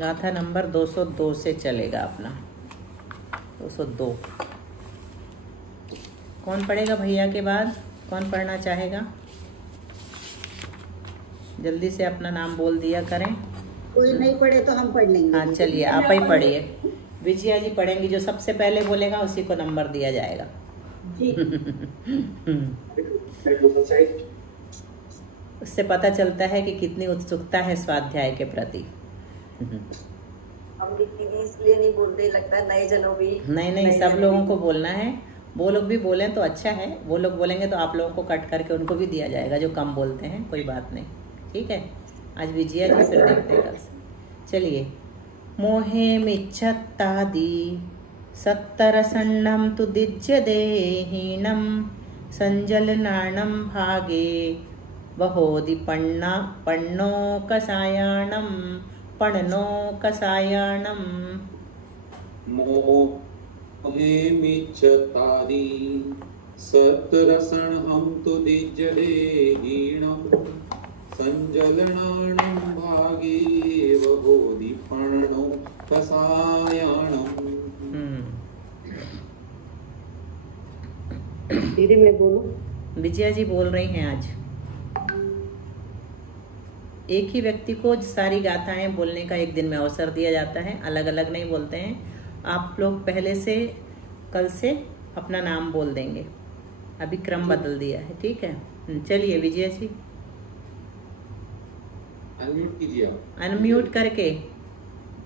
गाथा नंबर 202 से चलेगा अपना। 202 कौन पढ़ेगा भैया के बाद? कौन पढ़ना चाहेगा? जल्दी से अपना नाम बोल दिया करें। कोई नहीं पढ़े तो हम पढ़ लेंगे। हाँ चलिए आप ही पढ़िए। विजया जी पढ़ेंगी, जो सबसे पहले बोलेगा उसी को नंबर दिया जाएगा। उससे पता चलता है कि कितनी उत्सुकता है स्वाध्याय के प्रति। हम भी इसलिए नहीं बोलते, लगता है नए जनों भी। नहीं सब लोगों को बोलना है। वो लोग भी बोलें तो अच्छा है, वो लोग बोलेंगे तो आप लोगों को कट करके उनको भी दिया जाएगा जो कम बोलते हैं। कोई बात नहीं, ठीक है। आज विजया जी फिर देखते हैं कल से। चलिए। मोहे मिच्छत्तादि सत्तरसन्नं तु दिज्यदेहीनं संजलनानं भागे वहोदि पण्णो कसायाणं पण्णो कसायाणं। मोहे मिच्छतादि सत्तरसन्नं तु दिज्यदेहीनं संजलनानं भागे वहोदि पण्णो कसायाणं। दीदी मैं बोलूं? विजया जी बोल रही हैं। आज एक ही व्यक्ति को सारी गाथाएं बोलने का एक दिन में अवसर दिया जाता है, अलग अलग नहीं बोलते हैं। आप लोग पहले से कल से अपना नाम बोल देंगे, अभी क्रम बदल दिया है, ठीक है। चलिए विजया जी अनम्यूट कीजिए आप। अनम्यूट करके।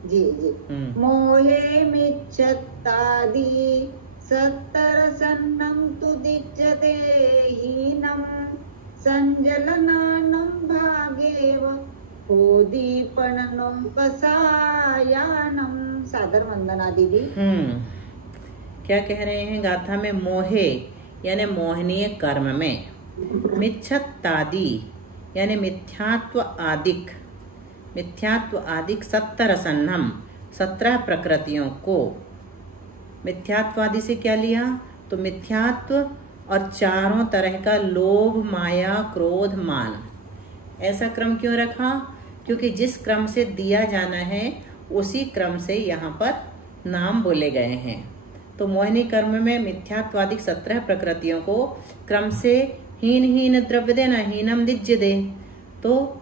जी जी। मोहे मिच्छत्तादि सत्तरसन्नं तु दिज्यदेहीनं संजलनानं भागेव होदीपणनो कसायानं। सादर वंदना दीदी। क्या कह रहे हैं गाथा में? मोहे यानी मोहनीय कर्म में, मिच्छत्तादि यानी मिथ्यात्व आदिक, मिथ्यात्व आदिक 17 17 प्रकृतियों को। मिथ्यात्वादि से क्या लिया? तो मिथ्यात्व और चारों तरह का लोभ, माया, क्रोध, मान। ऐसा क्रम क्यों रखा? क्योंकि जिस क्रम से दिया जाना है उसी क्रम से यहाँ पर नाम बोले गए हैं। तो मोहिनी कर्म में मिथ्यात्वादिक 17 प्रकृतियों को क्रम से हीन हीन द्रव्य देना, हीनम दिज्य दे। तो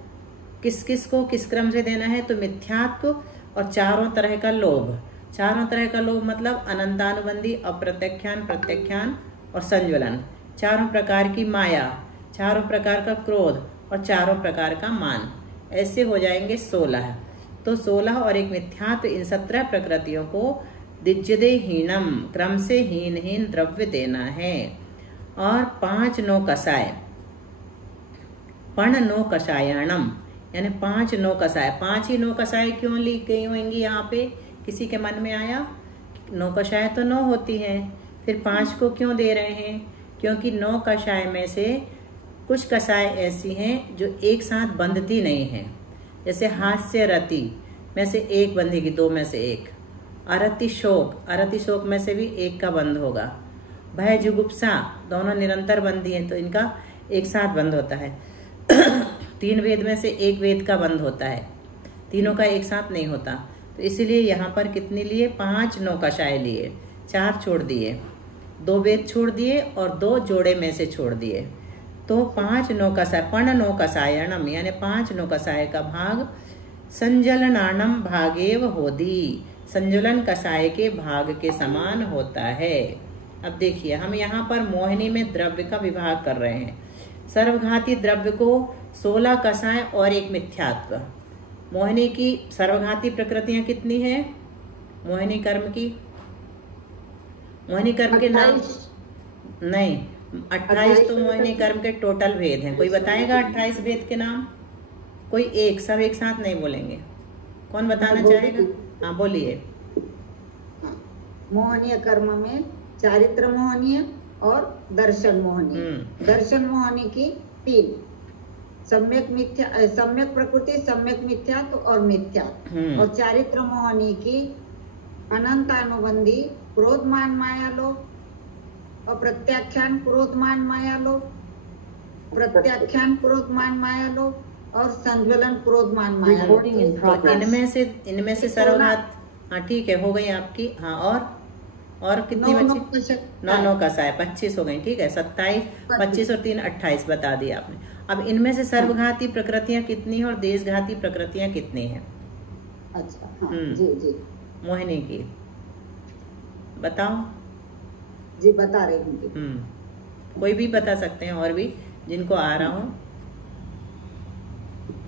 किस किस को किस क्रम से देना है? तो मिथ्यात्व और चारों तरह का लोभ। चारों तरह का लोभ मतलब अनंतानुबंधी, अप्रत्याख्यान, प्रत्याख्यान और संज्वलन। चारों प्रकार की माया, चारों प्रकार का क्रोध और चारों प्रकार का मान। ऐसे हो जाएंगे 16। तो 16 और एक मिथ्यात्व, इन 17 प्रकृतियों को दिज्यदे हीनम क्रम से हीन हीन द्रव्य देना है। और 5 नो कसाय, पण नो कषायाणम यानी 5 नो कसाय। 5 ही नो कसाय क्यों ली गई होंगी यहाँ पे? किसी के मन में आया? नो कषाय तो 9 होती है, फिर 5 को क्यों दे रहे हैं? क्योंकि 9 कषाय में से कुछ कषाय ऐसी हैं जो एक साथ बंधती नहीं है। जैसे हास्य रति में से एक बंधेगी, 2 में से एक। अरति शोक में से भी एक का बंध होगा। भय जुगुप्सा दोनों निरंतर बंधी हैं, तो इनका एक साथ बंध होता है। 3 वेद में से एक वेद का बंध होता है, तीनों का एक साथ नहीं होता। तो इसीलिए यहाँ पर कितने लिए? 5 नौकशाय लिए, 4 छोड़ दिए, 2 वेद छोड़ दिए और 2 जोड़े में से छोड़ दिए। तो 5 नौकसाय, पण नौकसायणम यानी 5 नौकसाय का भाग संजलनाणम भागेव होदी, संजलन कसाय के भाग के समान होता है। अब देखिए हम यहाँ पर मोहिनी में द्रव्य का विभाग कर रहे हैं। सर्वघाती द्रव्य को 16 कसाय और एक मिथ्यात्व। मोहिनी की सर्वघाती प्रकृतियां कितनी है? मोहिनी कर्म की, मोहिनी कर्म के नाम नहीं, 28 तो मोहिनी कर्म के टोटल भेद हैं। कोई बताएगा 28 भेद के नाम? कोई एक, सब एक साथ नहीं बोलेंगे। कौन बताना चाहेगा? हाँ बोलिए। मोहनीय कर्म में चारित्र मोहनीय और दर्शन मोहनीय। दर्शन मोहनी की 3, सम्यक मिथ्या, सम्यक प्रकृति, सम्यक मिथ्यात्व और मिथ्यात्व। और चारित्र मोहनी की अनंत अनुबंधी, क्रोधमान माया लोभ, अप्रत्याख्यान क्रोधमान माया लोभ, प्रत्याख्यान क्रोधमान माया लोभ और संज्वलन क्रोधमान माया। तो इनमें से सर्वघात, हाँ ठीक है, हो गई आपकी। हाँ, और कितनी बची? 9 कसाय 25 हो गई। ठीक है, 27, 25 और 3 28 बता दिया आपने। अब इनमें से सर्वघाती प्रकृतियां कितनी है और देशघाती प्रकृतियां कितनी है? अच्छा, हाँ, जी मोहिनी की बताओ जी, बता रही हूँ। कोई भी बता सकते हैं, और भी जिनको आ रहा हो।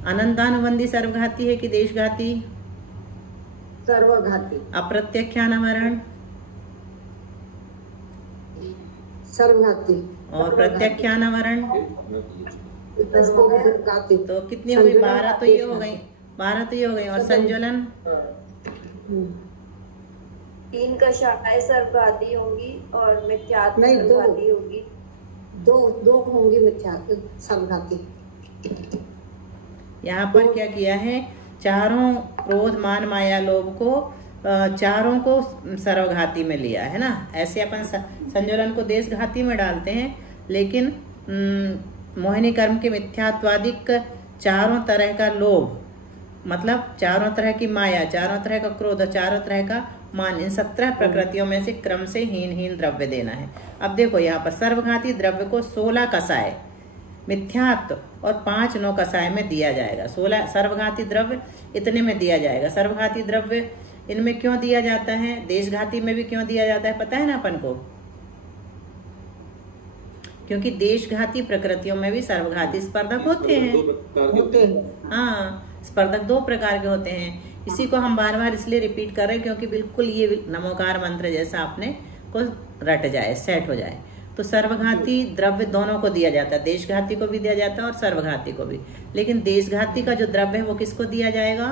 अनंतानुबंधी सर्वघाती है कि देशघाती? सर्वघाती। अप्रत्यख्यानावरण? सर्वघाती। और प्रत्यख्यानावरण? तो कितनी हो गई? 12 तो ये हो गई, 12 तो ये हो गई। और संज्वलन? 3 कषाय सर्वघाती होंगी और मिथ्यात्व सर्वघाती होगी। दो होंगी मिथ्यात्व सर्वघाती। यहाँ पर क्या किया है? चारों क्रोध मान माया लोभ को, चारों को सर्वघाती में लिया है ना। ऐसे अपन संज्वलन को देशघाती में डालते हैं, लेकिन मोहिनी कर्म के मिथ्यात्वादिक चारों तरह का लोभ, मतलब चारों तरह की माया, चारों तरह का क्रोध और चारों तरह का मान, इन 17 प्रकृतियों में से क्रम से हीन द्रव्य देना है। अब देखो यहाँ पर सर्वघाती द्रव्य को 16 कसाय मिथ्यात्व और 5 9 कसाय में दिया जाएगा। 16 सर्वघाती द्रव्य इतने में दिया जाएगा। सर्वघाती द्रव्य इनमें क्यों दिया जाता है, देशघाती में भी क्यों दिया जाता है, पता है ना अपन को? क्योंकि देशघाती प्रकृतियों में भी सर्वघाती स्पर्धक होते हैं। हाँ, स्पर्धक 2 प्रकार के होते हैं। इसी को हम बार बार इसलिए रिपीट कर रहे हैं क्योंकि बिल्कुल ये नमोकार मंत्र जैसा आपने को रट जाए, सेट हो जाए। तो सर्वघाती द्रव्य दोनों को दिया जाता है, देशघाती को भी दिया जाता है और सर्वघाती को भी। लेकिन देशघाती का जो द्रव्य है वो किसको दिया जाएगा?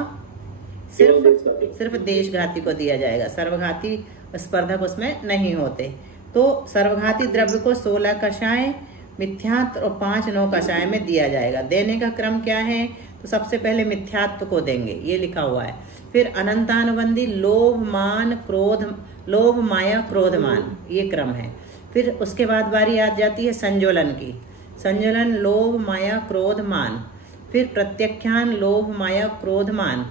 सिर्फ देशघाती को दिया जाएगा। सर्वघाती स्पर्धक उसमें नहीं होते। तो सर्वघाती द्रव्य को 16 कषाय मिथ्यात्व और 5 9 कषाय में दिया जाएगा। देने का क्रम क्या है? तो सबसे पहले मिथ्यात्व को देंगे, ये लिखा हुआ है। फिर अनंतानुबंधी लोभ मान क्रोध, लोभ माया क्रोध मान, ये क्रम है। फिर उसके बाद बारी आ जाती है संज्वलन की। संज्वलन लोभ माया क्रोध मान, फिर प्रत्यख्यान लोभ माया क्रोध मान,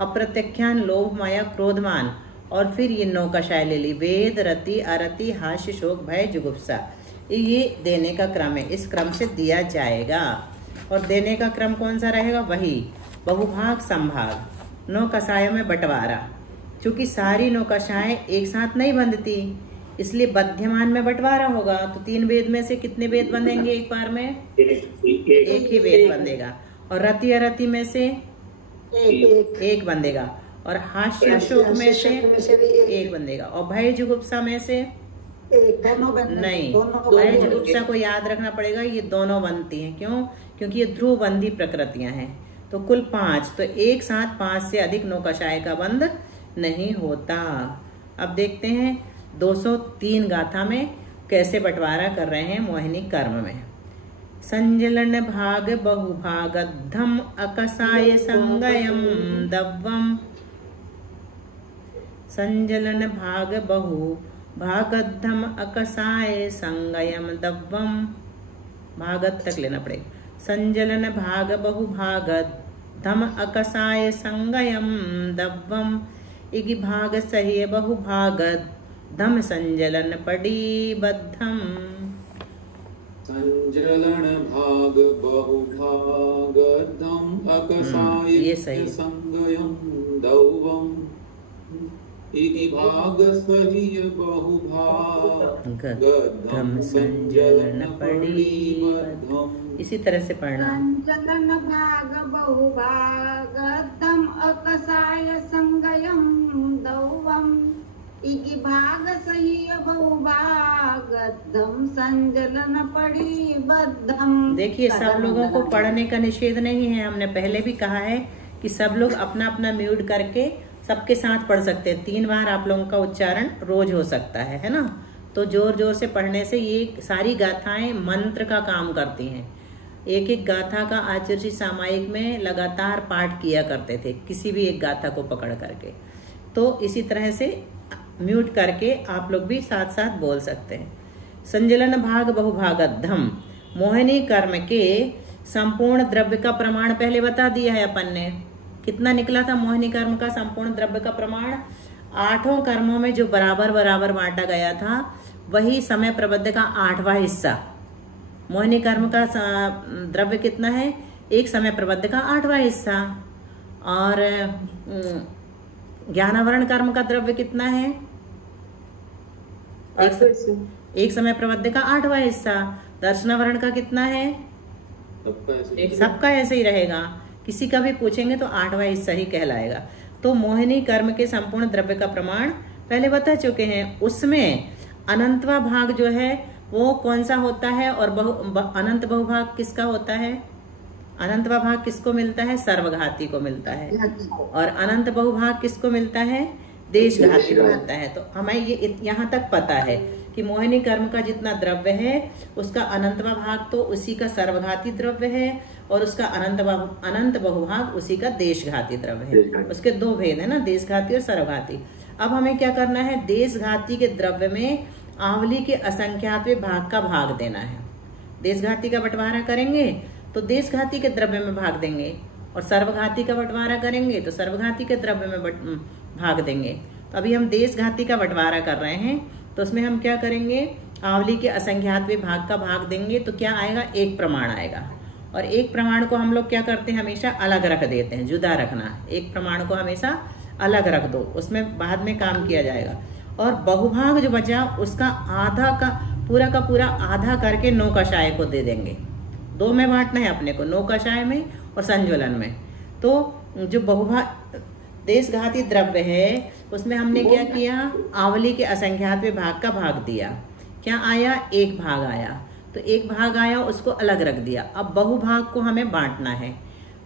अप्रत्यख्यान लोभ माया क्रोध मान, और फिर ये 9 कषाय ले ली, वेद रति अरति हास्य शोक भय जुगुप्सा। ये देने का क्रम है, इस क्रम से दिया जाएगा। और देने का क्रम कौन सा रहेगा? वही बहुभाग संभाग, 9 कषायों में बंटवारा। चूंकि सारी 9 कषाय एक साथ नहीं बंधती, इसलिए बध्यमान में बंटवारा होगा। तो 3 वेद में से कितने वेद बंधेंगे एक बार में? एक ही वेद बंधेगा। और रति अरति में से एक बंधेगा। और हास्य शोक में से एक बंधेगा। और भय जुगुप्सा में से नहीं, भय जुगुप्सा को याद रखना पड़ेगा, ये दोनों बनती हैं। क्यों? क्योंकि ये ध्रुवबंधी प्रकृतियां हैं। तो कुल 5, तो एक साथ 5 से अधिक 9 कषाय का बंध नहीं होता। अब देखते हैं 203 गाथा में कैसे बंटवारा कर रहे हैं मोहिनी कर्म में। संजलन भाग बहुभाग धम अकसाय संगयम दव्वम। संजलन भाग बहु भागधम अकसाय संगयम दव्वम, भागत तक लेना पड़ेगा। संजलन भाग बहु भागधम अकसाय संगयम दव्वम, इगि भाग सही बहु भागत धम संजलन पड़ी बद्धम। संजलन भाग बहु भाग धम अकसाय संगयम दव्वम, इगि भाग सही बहु भाग धम संजलन पड़ी बद्धम। इसी तरह से पढ़ना। संजलन भाग बहु भाग धम अकसाय संगयम दव्वम, इगि भाग सही बहुभाग धम संजलन पड़ी बद्धम। देखिए, सब लोगों को पढ़ने का निषेध नहीं है। हमने पहले भी कहा है कि सब लोग अपना अपना म्यूट करके सबके साथ पढ़ सकते हैं। 3 बार आप लोगों का उच्चारण रोज हो सकता है ना। तो जोर जोर से पढ़ने से ये सारी गाथाएं मंत्र का काम करती हैं। एक एक गाथा का आचार्य जी सामायिक में लगातार पाठ किया करते थे, किसी भी एक गाथा को पकड़ करके। तो इसी तरह से म्यूट करके आप लोग भी साथ साथ बोल सकते हैं। संजलन भाग बहुभागत धम, मोहिनी कर्म के संपूर्ण द्रव्य का प्रमाण पहले बता दिया है अपन ने। कितना निकला था मोहिनी कर्म का संपूर्ण द्रव्य का प्रमाण? 8 कर्मों में जो बराबर बराबर बांटा गया था वही समय प्रबंध का 8वां हिस्सा। मोहिनी कर्म का द्रव्य कितना है? एक समय प्रबंध का 8वां हिस्सा। और ज्ञानावरण कर्म का द्रव्य कितना है? एक समय प्रबंध का 8वां हिस्सा। दर्शनावरण का कितना है? सबका ऐसे ही रहेगा, किसी का भी पूछेंगे तो 8वां हिस्सा ही कहलाएगा। तो मोहिनी कर्म के संपूर्ण द्रव्य का प्रमाण पहले बता चुके हैं। उसमें अनंतवा भाग जो है वो कौन सा होता है और अनंत बहुभाग किसका होता है? अनंतवा भाग किसको मिलता है? सर्वघाती को मिलता है। और अनंत बहुभाग किसको मिलता है? देशघाती को मिलता है। तो हमें ये यहाँ तक पता है कि मोहिनी कर्म का जितना द्रव्य है उसका अनंतवा भाग तो उसी का सर्वघाती द्रव्य है और उसका अनंत बहुभाग उसी का देशघाती द्रव्य है। उसके 2 भेद है ना, देशघाती और सर्वघाती। अब हमें क्या करना है? देशघाती के द्रव्य में आवली के असंख्यातवें भाग का भाग देना है। देशघाती का बंटवारा करेंगे तो देशघाती के द्रव्य में भाग देंगे, और सर्वघाती का बंटवारा करेंगे तो सर्वघाती के द्रव्य में भाग देंगे। तो अभी हम देशघाती का बंटवारा कर रहे हैं, तो उसमें हम क्या करेंगे? आवली के असंख्यातवें भाग का भाग देंगे तो क्या आएगा? 1 प्रमाण आएगा। और 1 प्रमाण को हम लोग क्या करते हैं? हमेशा अलग रख देते हैं, जुदा रखना। 1 प्रमाण को हमेशा अलग रख दो, उसमें बाद में काम किया जाएगा। और बहुभाग जो बचा उसका आधा का पूरा आधा करके नौकाशाय को दे देंगे। 2 में बांटना है अपने को, नौकाशाय में और संज्वलन में। तो जो बहुभाग देशघाती द्रव्य है उसमें हमने क्या किया? आवली के असंख्यातवें भाग का भाग दिया। क्या आया? 1 भाग आया। तो 1 भाग आया, उसको अलग रख दिया। अब बहुभाग को हमें बांटना है।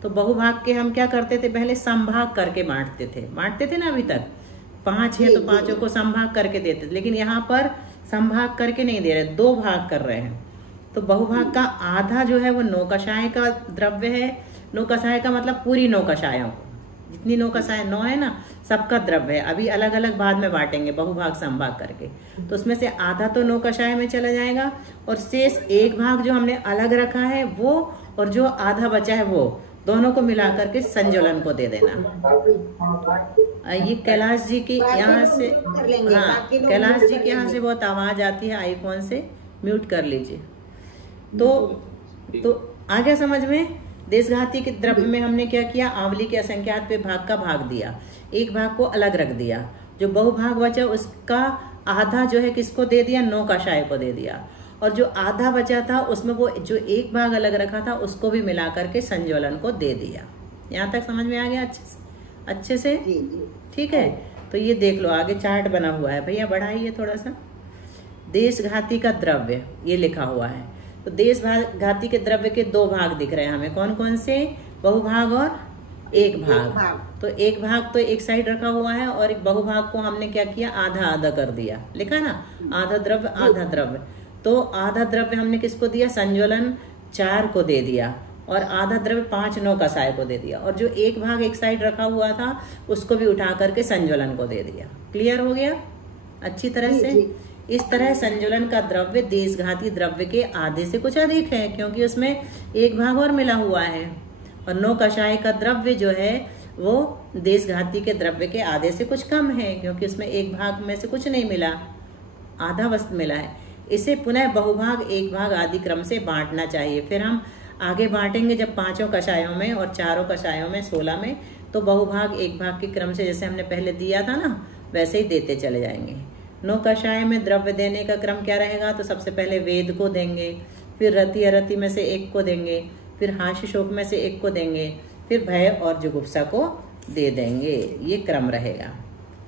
तो बहुभाग के हम क्या करते थे? पहले संभाग करके बांटते थे ना। अभी तक 5 है तो 5 को संभाग करके देते थे, लेकिन यहाँ पर संभाग करके नहीं दे रहे, 2 भाग कर रहे हैं। तो बहुभाग का आधा जो है वो नौकाशाय का द्रव्य है। नौकाशाय का मतलब पूरी नौकाशायों को, जितनी नौकाशाय 9 है ना, सबका द्रव्य है। अभी अलग अलग भाग में बांटेंगे बहुभाग संभाग करके। तो उसमें से आधा तो नौकाशाय में चला जाएगा और शेष 1 भाग जो हमने अलग रखा है वो और जो आधा बचा है वो दोनों को मिला करके संज्वलन को दे देना। ये कैलाश जी के यहाँ से, हाँ, कैलाश जी के यहाँ से बहुत आवाज आती है, आईफोन से म्यूट कर लीजिए। तो आ गया समझ में? देशघाती के द्रव्य में हमने क्या किया? आवली के असंख्यातवें भाग का भाग दिया, 1 भाग को अलग रख दिया। जो बहुभाग बचा उसका आधा जो है किसको दे दिया? नौकाशाय को दे दिया। और जो आधा बचा था उसमें वो जो 1 भाग अलग रखा था उसको भी मिला करके संज्वलन को दे दिया। यहाँ तक समझ में आ गया अच्छे से? ठीक है। तो ये देख लो, आगे चार्ट बना हुआ है, भैया बढ़ाइए थोड़ा सा। देशघाती का द्रव्य ये लिखा हुआ है। तो देशघाती के द्रव्य के 2 भाग दिख रहे हैं हमें, कौन कौन से? बहुभाग और 1 भाग। तो 1 भाग तो एक साइड रखा हुआ है और एक बहुभाग को हमने क्या किया? आधा आधा कर दिया। लिखा ना, आधा द्रव्य आधा द्रव्य। तो आधा द्रव्य हमने किसको दिया? संज्वलन 4 को दे दिया और आधा द्रव्य 5 नौकाशाय को दे दिया। और जो 1 भाग एक साइड रखा हुआ था उसको भी उठा करके संज्वलन को दे दिया। क्लियर हो गया अच्छी तरह से? इस तरह संज्वलन का द्रव्य देशघाती द्रव्य के आधे से कुछ अधिक है, क्योंकि उसमें 1 भाग और मिला हुआ है। और नौकाशाय का द्रव्य जो है वो देशघाती के द्रव्य के आधे से कुछ कम है, क्योंकि उसमें 1 भाग में से कुछ नहीं मिला, आधा बस मिला है। इसे पुनः बहुभाग 1 भाग आदि क्रम से बांटना चाहिए। फिर हम आगे बांटेंगे जब 5 कषायों में और 4 कषायों में 16 में, तो बहुभाग 1 भाग के क्रम से जैसे हमने पहले दिया था ना वैसे ही देते चले जाएंगे। 9 कषाय में द्रव्य देने का क्रम क्या रहेगा? तो सबसे पहले वेद को देंगे, फिर रति अरति में से 1 को देंगे, फिर हास्य शोक में से 1 को देंगे, फिर भय और जुगुप्सा को दे देंगे। ये क्रम रहेगा।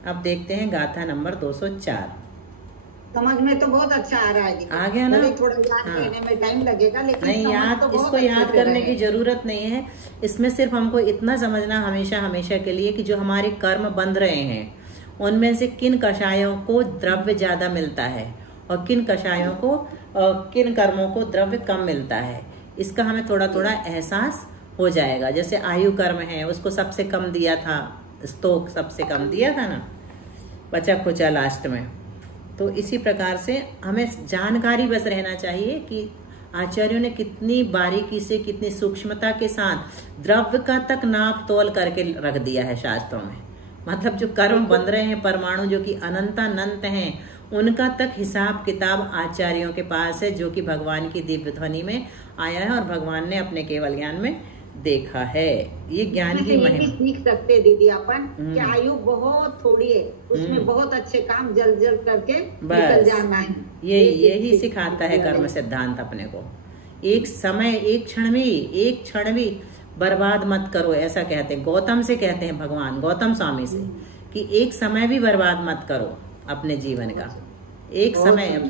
अब देखते हैं गाथा नंबर 204। समझ में तो बहुत अच्छा आ रहा है, आ गया ना? थोड़ा याद करने में टाइम लगेगा, लेकिन नहीं, याद तो इसको याद करने की जरूरत नहीं है। इसमें सिर्फ हमको इतना समझना हमेशा के लिए कि जो हमारे कर्म बंध रहे हैं उनमें से किन कषायों को द्रव्य ज्यादा मिलता है और किन कषायों को किन कर्मों को द्रव्य कम मिलता है, इसका हमें थोड़ा थोड़ा एहसास हो जाएगा। जैसे आयु कर्म है उसको सबसे कम दिया था, स्तोक सबसे कम दिया था ना, बचा खुचा लास्ट में। तो इसी प्रकार से हमें जानकारी बस रहना चाहिए कि आचार्यों ने कितनी बारीकी से, कितनी सूक्ष्मता के साथ द्रव्य का तक नाप तोल करके रख दिया है शास्त्रों में। मतलब जो कर्म बन रहे हैं परमाणु जो कि अनंतानंत हैं, उनका तक हिसाब किताब आचार्यों के पास है, जो कि भगवान की दिव्य ध्वनि में आया है और भगवान ने अपने केवल ज्ञान में देखा है। ये ज्ञान की महिमा सीख सकते दीदी अपन कि आयु बहुत थोड़ी है, उसमें बहुत अच्छे काम जल्द जल्द करके निकल जाना है। यही सिखाता है कर्म सिद्धांत अपने को। एक समय, एक क्षण भी बर्बाद मत करो, ऐसा कहते हैं। गौतम से कहते हैं भगवान, गौतम स्वामी से, कि एक समय भी बर्बाद मत करो अपने जीवन का। एक समय, अब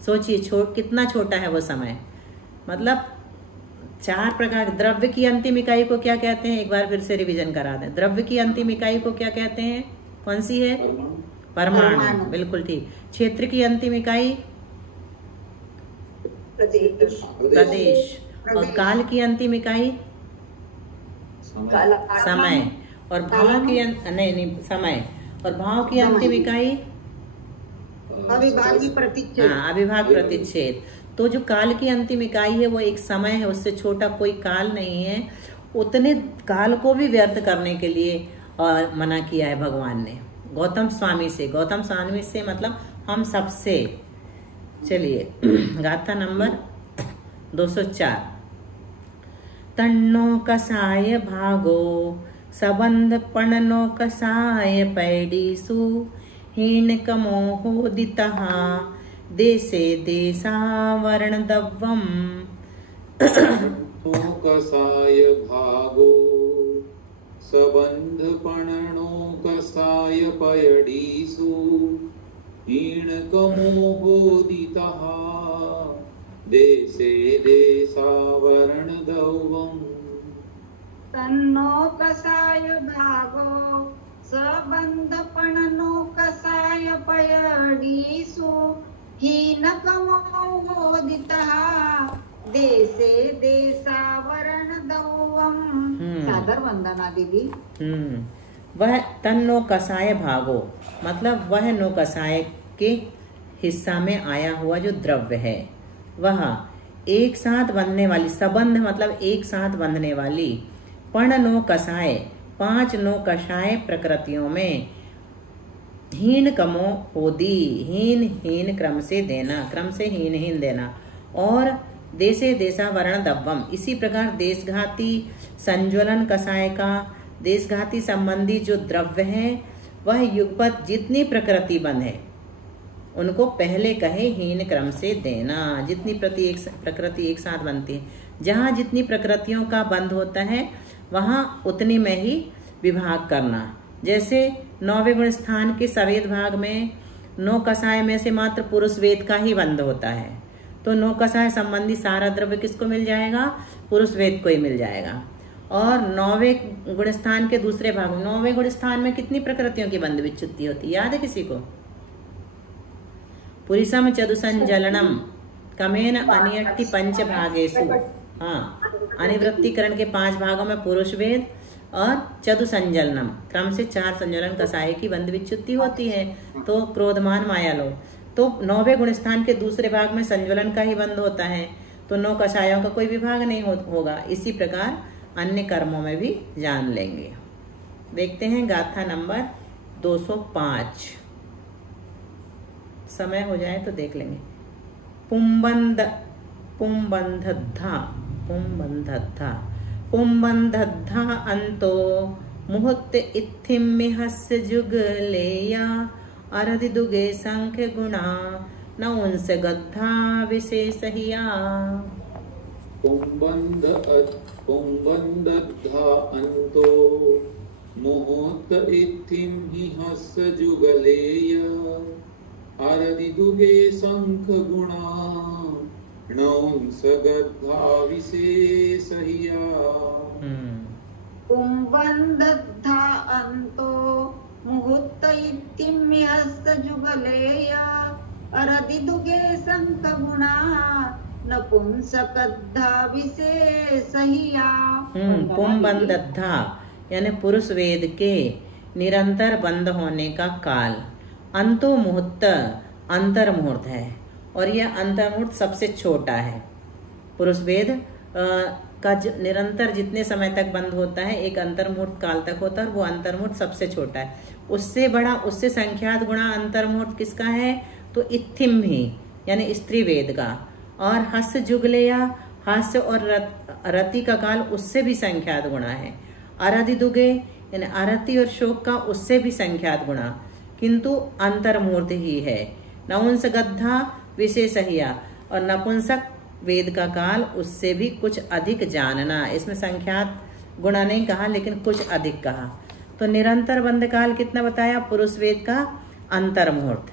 सोचिए कितना छोटा है वो समय। मतलब 4 प्रकार। द्रव्य की अंतिम इकाई को क्या कहते हैं, एक बार फिर से रिवीजन करा दें। द्रव्य की अंतिम इकाई को क्या कहते हैं, कौन सी है? परमाणु। बिल्कुल ठीक। क्षेत्र की अंतिम इकाई प्रदेश। और काल की अंतिम इकाई समय। और भाव की समय। और भाव की अंतिम इकाई अविभाज्य प्रतिच्छेद। तो जो काल की अंतिम इकाई है वो एक समय है, उससे छोटा कोई काल नहीं है। उतने काल को भी व्यर्थ करने के लिए मना किया है भगवान ने गौतम स्वामी से। गौतम स्वामी से मतलब हम सबसे। चलिए गाथा नंबर 204। तन्नो कसाय भागो सबंध पणनो कसाय पैडीसु हीन कमोहोदितः देशे देशावरण दव्वम। कसाय भागो सबंध पणनो कसाय पयडीसु हीन कमोहोदितः देशे देशावरण दव्वम। तन्नो कसाय भागो सबंध पणनो कसाय पयडीसु हीन कमोहोदितः देशे देशावरण दव्वम। सादर वंदना दीदी। वह तन्नो कसाय भागो मतलब वह नो कसाय के हिस्सा में आया हुआ जो द्रव्य है, वह एक साथ बंधने वाली, सबंध मतलब एक साथ बंधने वाली, पण नो कसाय 5 नो कषाय प्रकृतियों में, हीन कमो होदी हीन क्रम से देना, क्रम से हीन देना, और देशे देशावरण दब्बम। इसी प्रकार देशघाती संज्वलन कषाय का देशघाती संबंधी जो द्रव्य है वह युगपत जितनी प्रकृति बंध है उनको पहले कहे हीन क्रम से देना। जितनी प्रकृति एक साथ बनती है, जहाँ जितनी प्रकृतियों का बंध होता है वहाँ उतनी में ही विभाग करना। जैसे 9वें गुण स्थान के सवेद भाग में 9 कषाय में से मात्र पुरुष वेद का ही बंध होता है, तो 9 कषाय संबंधी सारा द्रव्य किसको मिल जाएगा? पुरुष वेद को ही मिल जाएगा। और 9वें गुण स्थान के दूसरे भाग में, 9वें गुण स्थान में कितनी प्रकृतियों की बंध विच्युति होती है, याद है किसी को? पुरीसम चतुसंजलनम कमेन अनियट्टि 5 भागेषु। हाँ, अनिवृत्तिकरण के 5 भागों में पुरुष वेद और चतुसंजलनम क्रम से 4 संजलन कषाय की बंध विच्युति होती है। तो क्रोधमान माया लोभ, तो 9वें गुण स्थान के दूसरे भाग में संज्वलन का ही बंध होता है, तो 9 कषायों का कोई विभाग नहीं होगा। इसी प्रकार अन्य कर्मों में भी जान लेंगे। देखते हैं गाथा नंबर 205। समय हो जाए तो देख लेंगे। पुंबंधद्धा अंतो मुहूर्त इत्थिमिहस्य जुगलेया अरधि दुगे संख्य गुणा न उनस गद्धा विशेषहिया। पुंबंधद्धा अंतो मुहूर्त इत्थिमिहस्य जुगलेया अरधि दुगे संख्य गुणा नौंस गद्धा विशेषहिया। पुंबंधद्धा अंतो मुहूर्त इत्थिमिहस्य जुगलेया अरधि दुगे संख्य गुणा नपुंसकद्धा विशेषहिया। पुंबंधद्धा यानी पुरुष वेद के निरंतर बंद होने का काल। अंतो मुहूर्त अंतर मुहूर्त है, और यह अंतर मुहूर्त सबसे छोटा है। पुरुष वेद का निरंतर जितने समय तक बंद होता है एक अंतर्मुहूर्त काल तक होता है, और वो अंतर्मुहूर्त सबसे छोटा है। उससे बड़ा, उससे संख्यात गुणा अंतर्मुहूर्त किसका है? तो इत्थिम ही यानी स्त्री वेद का। और हस्य जुगलेया, हास्य और रति का काल उससे भी संख्यात गुणा है। अरधि दुगे यानी अरति और शोक का उससे भी संख्यात गुणा, किंतु अंतर्मूर्त ही है। नपुंस गद्धा विशेषहिया, और नपुंसक वेद का काल उससे भी कुछ अधिक जानना। इसमें संख्यात गुणा नहीं कहा लेकिन कुछ अधिक कहा। तो निरंतर बंद काल कितना बताया? पुरुष वेद का अंतर्मुहूर्त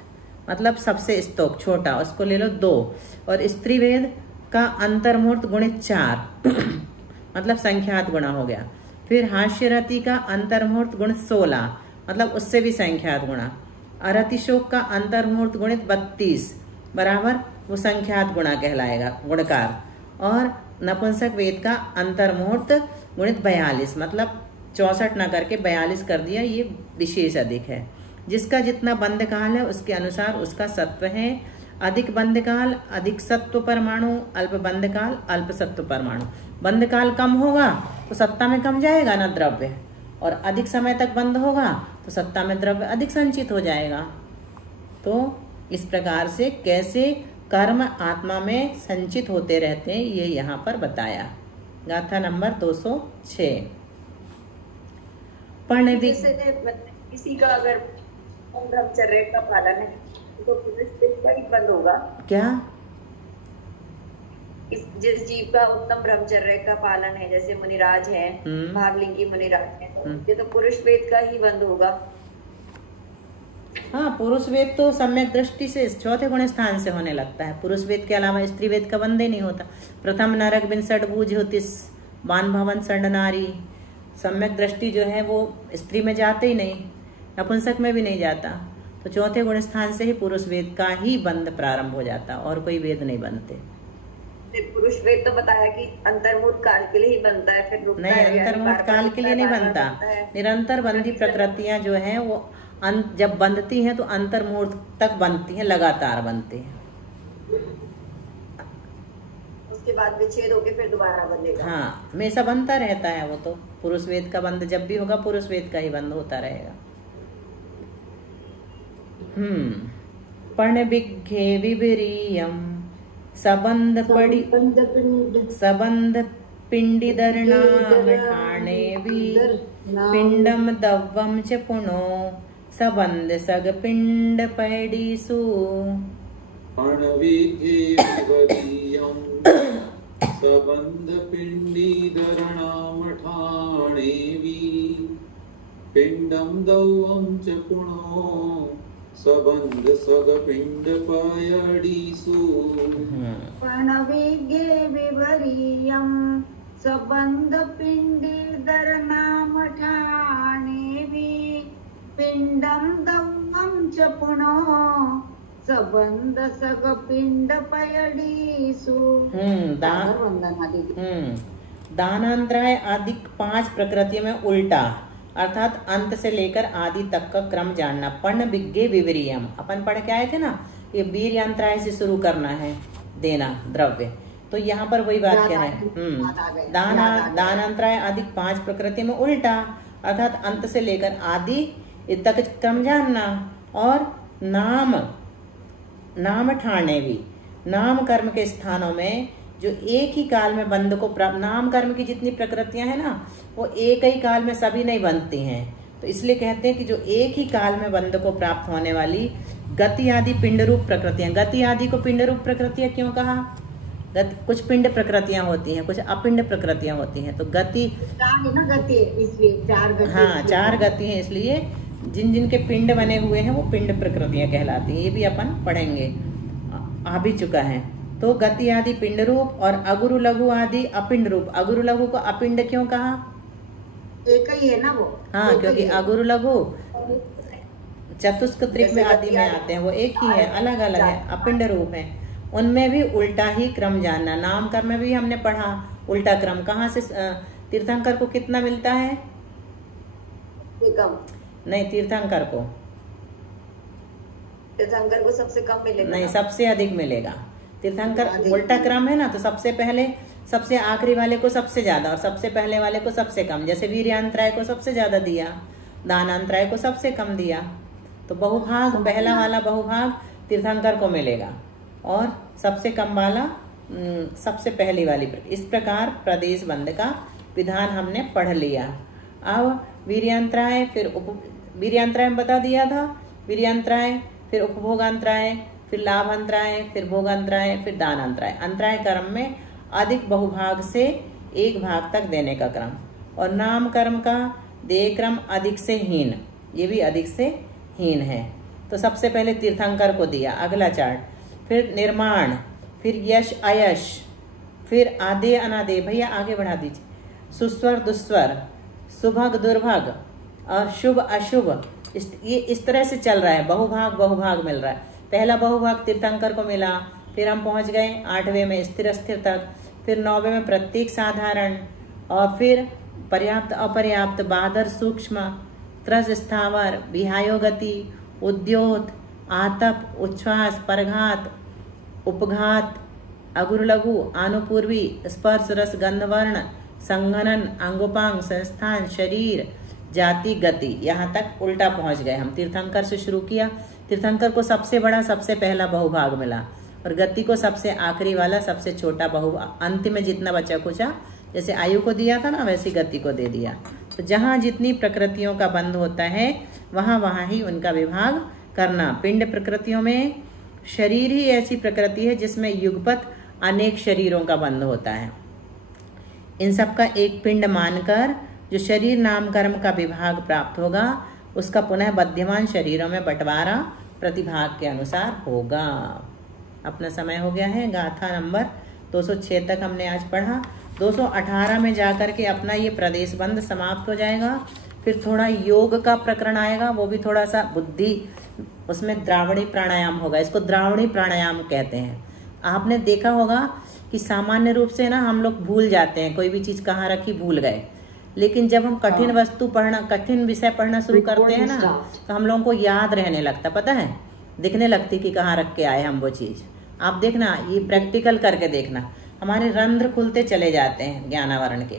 मतलब सबसे स्तोक छोटा, उसको ले लो 2। और स्त्री वेद का अंतर्मुहूर्त गुणित 4 मतलब संख्यात गुणा हो गया। फिर हास्यरति का अंतर्मुहूर्त गुणित 16 मतलब उससे भी संख्यात गुणा। अरतिशोक का अंतर्मुहूर्त गुणित 32 बराबर वो संख्यात गुणा कहलाएगा, गुणकार। और नपुंसक वेद का अंतर्मुहूर्त गुणित 42 मतलब 64 न करके 42 कर दिया, ये विशेष अधिक है। जिसका जितना बंद काल है उसके अनुसार उसका सत्व है। अधिक बंद काल अधिक सत्व परमाणु, अल्प बंद काल अल्प सत्व परमाणु। बंद काल कम होगा तो सत्ता में कम जाएगा ना द्रव्य, और अधिक समय तक बंद होगा तो सत्ता में द्रव्य अधिक संचित हो जाएगा। तो इस प्रकार से कैसे कर्म आत्मा में संचित होते रहते हैं ये यहाँ पर बताया। गाथा नंबर 206। किसी का अगर ब्रह्मचर्य का पालन है तो ही बंद होगा क्या? जिस जीव का उत्तम ब्रह्मचर्य का पालन है, जैसे मुनिराज है, भावलिंगी मुनिराज है, तो ये तो पुरुष वेद का ही बंद होगा। हाँ, पुरुष वेद तो सम्यक दृष्टि से चौथे गुण स्थान से होने लगता है। पुरुष वेद के अलावा स्त्री वेद का बंद ही नहीं होता। प्रथम नरक बिन षडभुज होतिस बान भवन षड नारी। सम्यक दृष्टि जो है वो स्त्री में जाते ही नहीं, नपुंसक में भी नहीं जाता। तो चौथे गुण स्थान से ही पुरुष वेद का ही बंद प्रारंभ हो जाता, और कोई वेद नहीं बनते। पुरुष वेद तो बताया कि अंतर्मुहूर्त काल के लिए ही बनता है, फिर रुकता है। नहीं, अंतर्मुहूर्त काल के लिए नहीं बनता। निरंतर बंदी प्रकृतियां जो है वो जब बंधती हैं तो अंतर्मुहूर्त तक बनती हैं, लगातार बनती हैं। उसके बाद विच्छेद होके फिर दोबारा बंधेगा। हाँ, हमेशा बनता रहता है वो तो। पुरुष वेद का बंद जब भी होगा पुरुष वेद का ही बंद होता रहेगा। पण बिघ्घे विविरियम सबंध पड़ी सबंध पिंडिदर्णाम ठाणेवी पिंडम दव्वम च पुनो सबंध सग पिंड पैडीसु। पण बिघ्घे विविरियम सबंध पिंडिदर्णाम ठाणेवी पिंडम दव्वम च पुनो सबंध सग पिंड पायडीसु। पण बिघ्घे विवरीयम सबंध पिंडीदर्णाम ठाणेवी पिंडम दव्वम च पुनो सबंध सग पिंड पयडीसु। दानांतराय अधिक 5 प्रकृतियों में उल्टा, अर्थात अंत से लेकर आदि तक का क्रम जानना। पण बिघ्घे विविरियम, अपन पढ़ के आए थे ना, ये वीर यंत्राय से शुरू करना है देना द्रव्य। तो यहाँ पर वही बात कह रहे हैं। दानांतराय अधिक 5 प्रकृति में उल्टा, अर्थात अंत से लेकर आदि तक क्रम जानना। और नाम ठाणे भी, नाम कर्म के स्थानों में जो एक ही काल में बंध को प्राप्त, नाम कर्म की जितनी प्रकृतियां हैं ना वो एक ही काल में सभी नहीं बनती हैं। तो इसलिए कहते हैं कि जो एक ही काल में बंध को प्राप्त होने वाली गति आदि पिंड रूप प्रकृतियां, गति आदि को पिंड रूप प्रकृतियां क्यों कहा? कुछ पिंड प्रकृतियां होती हैं, कुछ अपिंड प्रकृतियां होती हैं। तो गति, हाँ 4 गति हैं, इसलिए जिन जिन के पिंड बने हुए हैं वो पिंड प्रकृतियां कहलाती हैं। ये भी अपन पढ़ेंगे, आ भी चुका है। तो गति आदि पिंड रूप और अगुरु लघु आदि अपिंड रूप। अगुरु लघु को अपिंड क्यों कहा? एक ही है ना वो। हाँ, क्योंकि अगुरु लघु चतुष्क त्रिक में आदि में आते हैं, वो एक ही है, अलग अलग है, अपिंड रूप है। उनमें भी उल्टा ही क्रम जानना। नाम कर्म में भी हमने पढ़ा उल्टा क्रम। कहाँ से तीर्थंकर को कितना मिलता है? नहीं, तीर्थंकर को सबसे कम मिलेगा। नहीं, सबसे अधिक मिलेगा। तीर्थंकर उल्टा क्रम है ना, तो सबसे पहले सबसे आखिरी वाले को सबसे ज्यादा और सबसे पहले वाले को सबसे कम। जैसे वीर्यांतराय को सबसे ज्यादा दिया, दानांतराय को सबसे कम दिया, तो बहुभाग पहला वाला बहुभाग तीर्थंकर को मिलेगा और सबसे कम वाला सबसे पहली वाली। इस प्रकार प्रदेश बंध का विधान हमने पढ़ लिया। अब वीर्यांतराय फिर वीर्यांतराय में बता दिया था, वीर्यांतराय फिर उपभोगांतराय फिर लाभांतराय फिर भोगांतराय फिर दानांतराय। अंतराय क्रम में अधिक बहुभाग से एक भाग तक देने का क्रम, और नाम कर्म का देय क्रम अधिक से हीन, ये भी अधिक से हीन है। तो सबसे पहले तीर्थंकर को दिया, अगला चार्ट, फिर निर्माण, फिर यश अयश, फिर आदे अनादे, भैया आगे बढ़ा दीजिए, सुस्वर दुस्वर, सुभग दुर्भग और शुभ अशुभ, ये इस तरह से चल रहा है। बहुभाग बहुभाग मिल रहा है। पहला बहुभाग तीर्थंकर को मिला, फिर हम पहुंच गए 8वें में स्थिर स्थिर तक, फिर 9वें में प्रत्येक साधारण, और फिर पर्याप्त अपर्याप्त, बादर सूक्ष्म, त्रस स्थावर, विहायो गति, उद्योत, आतप, उच्छ्वास, परघात, उपघात, अगुर लघु, आनुपूर्वी, स्पर्श रस गंधवर्ण, संघनन, अंगोपांग, संस्थान, शरीर, जाति, गति, यहाँ तक उल्टा पहुंच गए हम। तीर्थंकर से शुरू किया, तीर्थंकर को सबसे बड़ा सबसे पहला बहुभाग मिला, और गति को सबसे आखिरी वाला सबसे छोटा बहुभाग, अंतिम में जितना बचा कुचा, जैसे आयु को दिया था ना वैसी गति को दे दिया। तो जहाँ जितनी प्रकृतियों का बंध होता है वहाँ वहाँ ही उनका विभाग करना। पिंड प्रकृतियों में शरीर ही ऐसी प्रकृति है जिसमें युगपत अनेक शरीरों का बंध होता है। इन सब का एक पिंड मानकर जो शरीर नाम कर्म का विभाग प्राप्त होगा उसका पुनः बध्यमान शरीरों में बंटवारा प्रतिभाग के अनुसार होगा। अपना समय हो गया है। गाथा नंबर 206 तक हमने आज पढ़ा। 218 में जाकर के अपना ये प्रदेश बंध समाप्त हो जाएगा। फिर थोड़ा योग का प्रकरण आएगा, वो भी थोड़ा सा बुद्धि, उसमें द्रावणी प्राणायाम होगा। इसको द्रावणी प्राणायाम कहते हैं। आपने देखा होगा कि सामान्य रूप से ना हम लोग भूल जाते हैं, कोई भी चीज कहाँ रखी भूल गए, लेकिन जब हम कठिन वस्तु पढ़ना, कठिन विषय पढ़ना शुरू करते हैं ना, तो हम लोगों को याद रहने लगता, पता है, दिखने लगती कि कहाँ रख के आए हम वो चीज। आप देखना, ये प्रैक्टिकल करके देखना, हमारे रंध्र खुलते चले जाते हैं, ज्ञानावरण के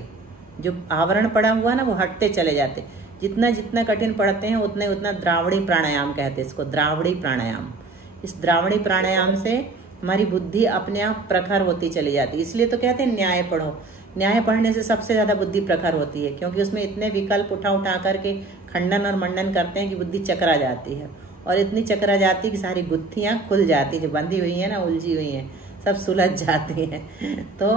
जो आवरण पड़ा हुआ ना वो हटते चले जाते। जितना जितना कठिन पढ़ते हैं उतने उतना द्रावणी प्राणायाम कहते हैं इसको, द्रावणी प्राणायाम। इस द्रावणी प्राणायाम से हमारी बुद्धि अपने आप प्रखर होती चली जाती। इसलिए तो कहते हैं न्याय पढ़ो। न्याय पढ़ने से सबसे ज्यादा बुद्धि प्रखर होती है, क्योंकि उसमें इतने विकल्प उठा उठा करके खंडन और मंडन करते हैं कि बुद्धि चकरा जाती है, और इतनी चकरा जाती है कि सारी गुत्थियां खुल जाती, जो बंधी हुई है ना, उलझी हुई हैं, सब सुलझ जाती हैं। तो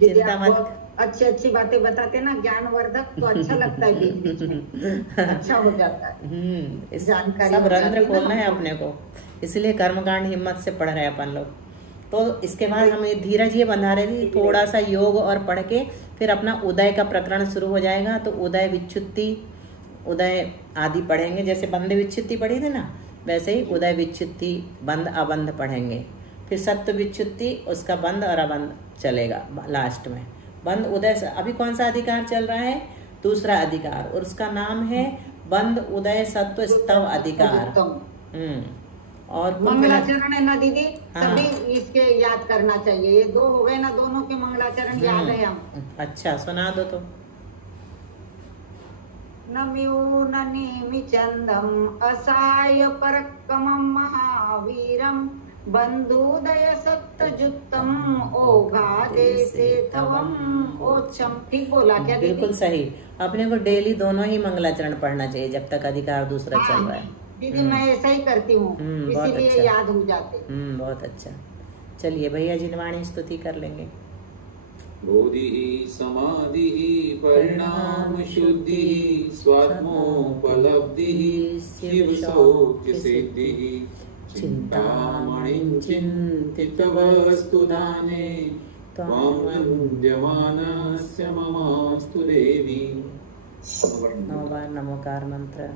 चिंता मत, अच्छी अच्छी बातें बताते ना, ज्ञानवर्धक, तो अच्छा लगता है, बीच बीच में अच्छा हो जाता है। जानकारी सब रंध्र खोलना है अपने को, इसलिए कर्मकांड हिम्मत से पढ़ रहे हैं अपन लोग। तो इसके बाद हम धीरज ये बंधा रहे थे, थोड़ा सा योग और पढ़ के फिर अपना उदय का प्रकरण शुरू हो जाएगा। तो उदय विच्छुत्ति, उदय आदि पढ़ेंगे। जैसे बंध विच्छुत्ति पढ़ी थी ना, वैसे ही उदय विच्छुत्ति, बंध अबंध पढ़ेंगे। फिर सत्व विच्छुत्ति, उसका बंध और अबंध चलेगा लास्ट में। बंध उदय, अभी कौन सा अधिकार चल रहा है? दूसरा अधिकार, और उसका नाम है बंध उदय सत्व स्तव अधिकार। और मंगलाचरण है ना दीदी, सभी इसके याद करना चाहिए। ये दो हो गए ना, दोनों के मंगलाचरण याद है हम। अच्छा, सुना दो तो। नम्यो ननेमि चंदम असाय परक्कमं महावीरम बंधुदय सप्तजुत्तम ओघादे सेतवम ओच्छम। ठीक बोला क्या दीदी? बिल्कुल सही। अपने को डेली दोनों ही मंगलाचरण पढ़ना चाहिए जब तक अधिकार दूसरा चल रहा है। दीदी मैं ऐसा ही करती हूँ, इसीलिए अच्छा। याद हो जाते। बहुत अच्छा। चलिए भैया जी वाणी स्तुति कर लेंगे। बोधि समाधि परिणाम शुद्धि स्वात्मोपलब्धि शिव सौख्य सिद्धि चिंतामणिं चिंतित वस्तुदाने त्वां वन्द्यमानस्य ममास्तु देवी। 9 बार नमोकार मंत्र।